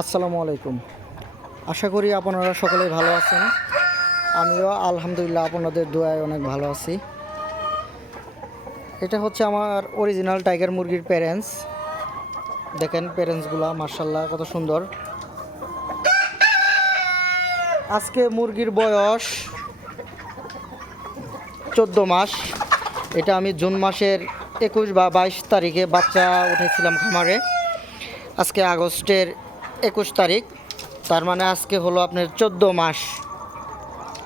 আসসালামু আলাইকুম। আশা করি আপনারা সকলেই ভালো আছেন। আমিও আলহামদুলিল্লাহ আপনাদের দোয়ায় অনেক ভালো আছি। এটা হচ্ছে আমার অরিজিনাল টাইগার মুরগির প্যারেন্টস। দেখেন প্যারেন্টসগুলা মাশাআল্লাহ কত সুন্দর। আজকে মুরগির বয়স 14 মাস। এটা আমি জুন মাসের 21 বা 22 তারিখে বাচ্চা উঠেছিলাম খামারে। আজকে আগস্টের 21 তারিখ, তার মানে আজকে হলো আপনার 14 মাস।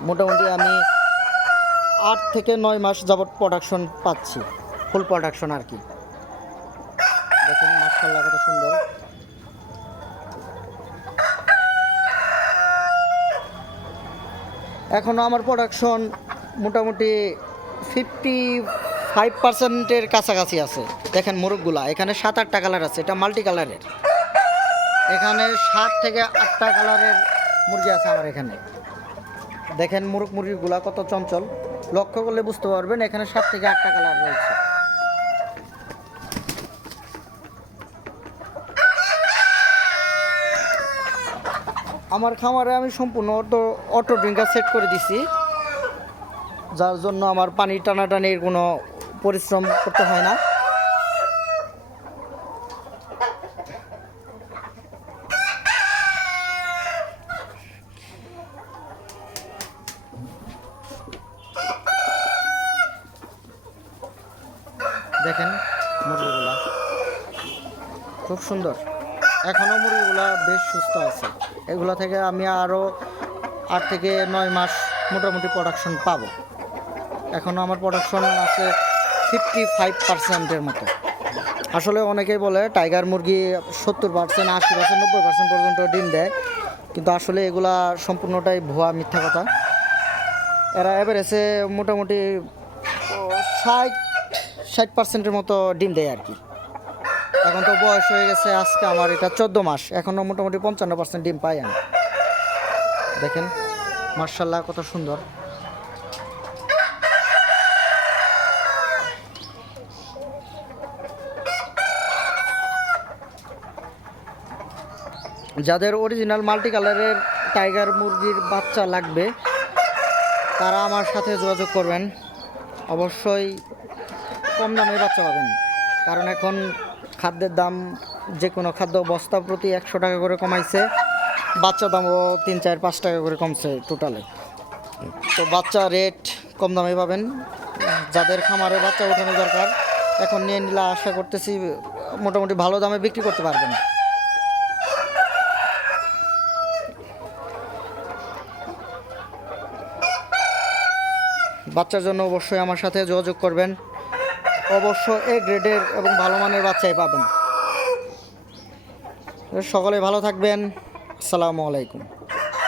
মোটামুটি আমি 8 থেকে 9 মাস যাবৎ প্রোডাকশন পাচ্ছি, ফুল প্রোডাকশন আর কি। দেখুন মাশাআল্লাহ কত সুন্দর। এখনও আমার প্রোডাকশন মোটামুটি 55% কাছাকাছি আছে। দেখেন মোরগগুলা এখানে 7-8টা কালার আছে, এটা মাল্টি কালারের। এখানে 7 থেকে 8টা কালারের মুরগি আছে আমার এখানে। দেখেন মুরগিগুলা কত চঞ্চল, লক্ষ্য করলে বুঝতে পারবেন এখানে 7 থেকে 8টা কালার রয়েছে। আমার খামারে আমি সম্পূর্ণ অটো ড্রিঙ্কার সেট করে দিছি, যার জন্য আমার পানি টানাটানির কোনো পরিশ্রম করতে হয় না। দেখেন মুরগিগুলা খুব সুন্দর। এখনও মুরগিগুলা বেশ সুস্থ আছে। এগুলা থেকে আমি আরও 8 থেকে 9 মাস মোটামুটি প্রোডাকশন পাবো। এখনও আমার প্রোডাকশন আছে 55%-এর মতো। আসলে অনেকেই বলে টাইগার মুরগি 70%, 80%, 90% পর্যন্ত ডিম দেয়, কিন্তু আসলে এগুলা সম্পূর্ণটাই ভুয়া, মিথ্যা কথা। এরা এভারেজে মোটামুটি 60-60%-এর মতো ডিম দেয় আর কি। এখন তো বয়স হয়ে গেছে, আজকে আমার এটা 14 মাস, এখনও মোটামুটি 55% ডিম পাই আমি। দেখেন মাশাআল্লাহ কত সুন্দর। যাদের অরিজিনাল মাল্টি কালারের টাইগার মুরগির বাচ্চা লাগবে তারা আমার সাথে যোগাযোগ করবেন। অবশ্যই কম দামে বাচ্চা পাবেন, কারণ এখন খাদ্যের দাম, যে কোনো খাদ্য বস্তা প্রতি 100 টাকা করে কমাইছে, বাচ্চা দামও 3-4-5 টাকা করে কমছে টোটালে। তো বাচ্চা রেট কম দামে পাবেন। যাদের খামারে বাচ্চা ওঠানো দরকার এখন নিয়ে নিলে আশা করতেছি মোটামুটি ভালো দামে বিক্রি করতে পারবেন। বাচ্চার জন্য অবশ্যই আমার সাথে যোগাযোগ করবেন। অবশ্য এ গ্রেডের এবং ভালো মানের বাচ্চাই পাবেন। সকলে ভালো থাকবেন। আসসালামু আলাইকুম।